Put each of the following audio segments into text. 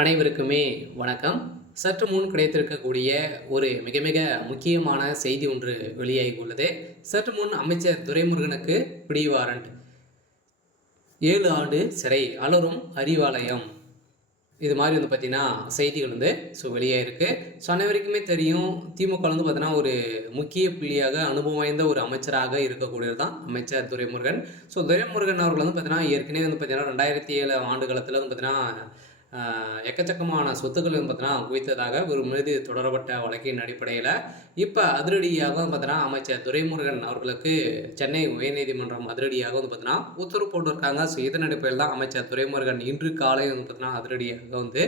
அனைவருக்குமே வணக்கம். சற்று முன் கிடைத்திருக்கக்கூடிய ஒரு மிக மிக முக்கியமான செய்தி ஒன்று வெளியாகி உள்ளது. சற்று முன் அமைச்சர் துரைமுருகனுக்கு பிடிவாரண்ட், 7 ஆண்டு சிறை, அலரும் அறிவாலயம். இது மாதிரி பார்த்தீங்கன்னா செய்திகள் வெளியாயிருக்கு. அனைவருக்குமே தெரியும், திமுக பார்த்தீங்கன்னா ஒரு முக்கிய புள்ளியாக அனுபவம் வாய்ந்த ஒரு அமைச்சராக இருக்கக்கூடியது தான் அமைச்சர் துரைமுருகன். துரைமுருகன் அவர்கள் பார்த்தீங்கன்னா ஏற்கனவே பார்த்தீங்கன்னா 2007 ஆண்டு காலத்தில் பார்த்தீங்கன்னா எக்கச்சக்கமான சொத்துக்கள் பார்த்தீங்கன்னா குவித்ததாக ஒரு மீது தொடரப்பட்ட வழக்கின் அடிப்படையில் இப்போ அதிரடியாக பார்த்தீங்கன்னா அமைச்சர் துரைமுருகன் அவர்களுக்கு சென்னை உயர்நீதிமன்றம் அதிரடியாக பார்த்தீங்கன்னா உத்தரவு போட்டிருக்காங்க. இதன் அடிப்படையில் தான் அமைச்சர் துரைமுருகன் இன்று காலை பார்த்தீங்கன்னா அதிரடியாக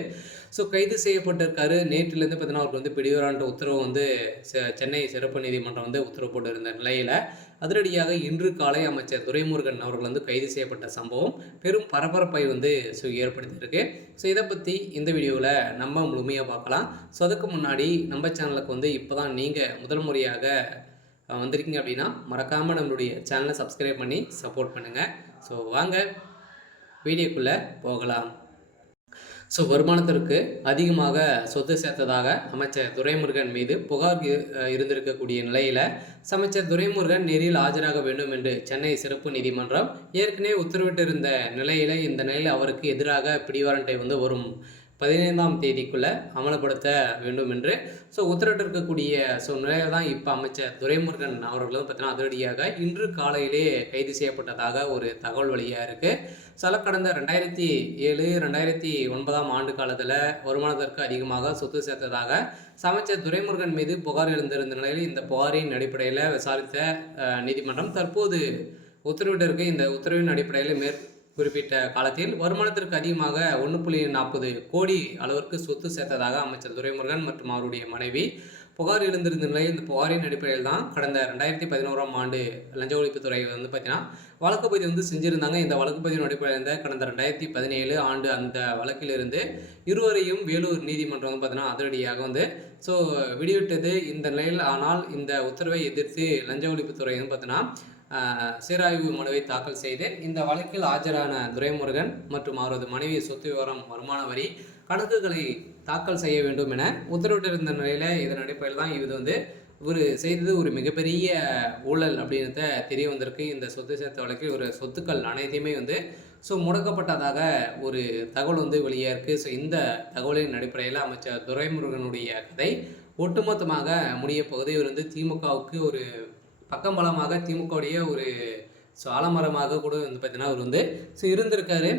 கைது செய்யப்பட்டிருக்காரு. நேற்றிலிருந்து பார்த்தீங்கன்னா அவருக்கு பிடிவாரண்ட் உத்தரவு சென்னை சிறப்பு நீதிமன்றம் உத்தரவு போட்டிருந்த நிலையில் அதிரடியாக இன்று காலை அமைச்சர் துரைமுருகன் அவர்கள் கைது செய்யப்பட்ட சம்பவம் பெரும் பரபரப்பை ஏற்படுத்தியிருக்கு. இதை பற்றி இந்த வீடியோவில் நம்ம முழுமையாக பார்க்கலாம். அதுக்கு முன்னாடி நம்ம சேனலுக்கு இப்போ தான் நீங்கள் முதல் முறையாக வந்திருக்கீங்க அப்படின்னா மறக்காமல் நம்மளுடைய சேனலை சப்ஸ்கிரைப் பண்ணி சப்போர்ட் பண்ணுங்கள். வாங்க வீடியோக்குள்ளே போகலாம். வருமானத்திற்கு அதிகமாக சொத்து சேர்த்ததாக அமைச்சர் துரைமுருகன் மீது புகார் இருந்திருக்கக்கூடிய நிலையில் அமைச்சர் துரைமுருகன் நேரில் ஆஜராக வேண்டும் என்று சென்னை சிறப்பு நீதிமன்றம் ஏற்கனவே உத்தரவிட்டிருந்த நிலையில் இந்த நிலையில் அவருக்கு எதிராக பிடிவாரண்டை வரும் 15ஆம் தேதிக்குள்ளே அமல்படுத்த வேண்டும் என்று உத்தரவிட்டிருக்கக்கூடிய நிலையில் தான் இப்போ அமைச்சர் துரைமுருகன் அவர்களும் பார்த்தீங்கன்னா அதிரடியாக இன்று காலையிலே கைது செய்யப்பட்டதாக ஒரு தகவல் வழியாக இருக்குது. கடந்த 2007 2009ஆம் ஆண்டு காலத்தில் வருமானத்திற்கு அதிகமாக சொத்து சேர்த்ததாக அமைச்சர் துரைமுருகன் மீது புகார் எழுந்திருந்த நிலையில் இந்த புகாரின் அடிப்படையில் விசாரித்த நீதிமன்றம் தற்போது உத்தரவிட்டிருக்கு. இந்த உத்தரவின் அடிப்படையில் குறிப்பிட்ட காலத்தில் வருமானத்திற்கு அதிகமாக 1.40 கோடி அளவிற்கு சொத்து சேர்த்ததாக அமைச்சர் துரைமுருகன் மற்றும் அவருடைய மனைவி புகார் எழுந்திருந்த நிலையில் இந்த புகாரின் அடிப்படையில் தான் கடந்த 2011ஆம் ஆண்டு லஞ்ச ஒழிப்புத்துறை பார்த்தீங்கன்னா வழக்கு பதிவு செஞ்சுருந்தாங்க. இந்த வழக்கு பதிவின் அடிப்படையில் கடந்த 2017 ஆண்டு அந்த வழக்கிலிருந்து இருவரையும் வேலூர் நீதிமன்றம் பார்த்தீங்கன்னா அதிரடியாக விடுவிட்டது இந்த நிலையில். ஆனால் இந்த உத்தரவை எதிர்த்து லஞ்ச ஒழிப்புத்துறை பார்த்தீங்கன்னா சீராய்வு மனுவை தாக்கல் செய்து இந்த வழக்கில் ஆஜரான துரைமுருகன் மற்றும் அவரது மனைவி சொத்து விவரம், வருமான வரி கணக்குகளை தாக்கல் செய்ய வேண்டும் என உத்தரவிட்டிருந்த நிலையில் இதன் அடிப்படையில் தான் இது செய்தது ஒரு மிகப்பெரிய ஊழல் அப்படின்றத தெரிய வந்திருக்கு. இந்த சொத்து சேர்த்த வழக்கில் ஒரு சொத்துக்கள் அனைத்தையுமே முடக்கப்பட்டதாக ஒரு தகவல் வெளியே இருக்குது. இந்த தகவலின் அடிப்படையில் அமைச்சர் துரைமுருகனுடைய கதை ஒட்டுமொத்தமாக முடிய போகுது. இவர் திமுகவுக்கு ஒரு பக்கம்பலமாக, திமுகவுடைய ஒரு ஆலமரமாக கூட பார்த்தீங்கன்னா அவர் இருந்திருக்காரு.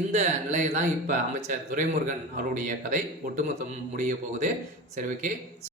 இந்த நிலையில் தான் இப்போ அமைச்சர் துரைமுருகன் அவருடைய கதை ஒட்டுமொத்தம் முடிய போகுது. சரி, ஓகே.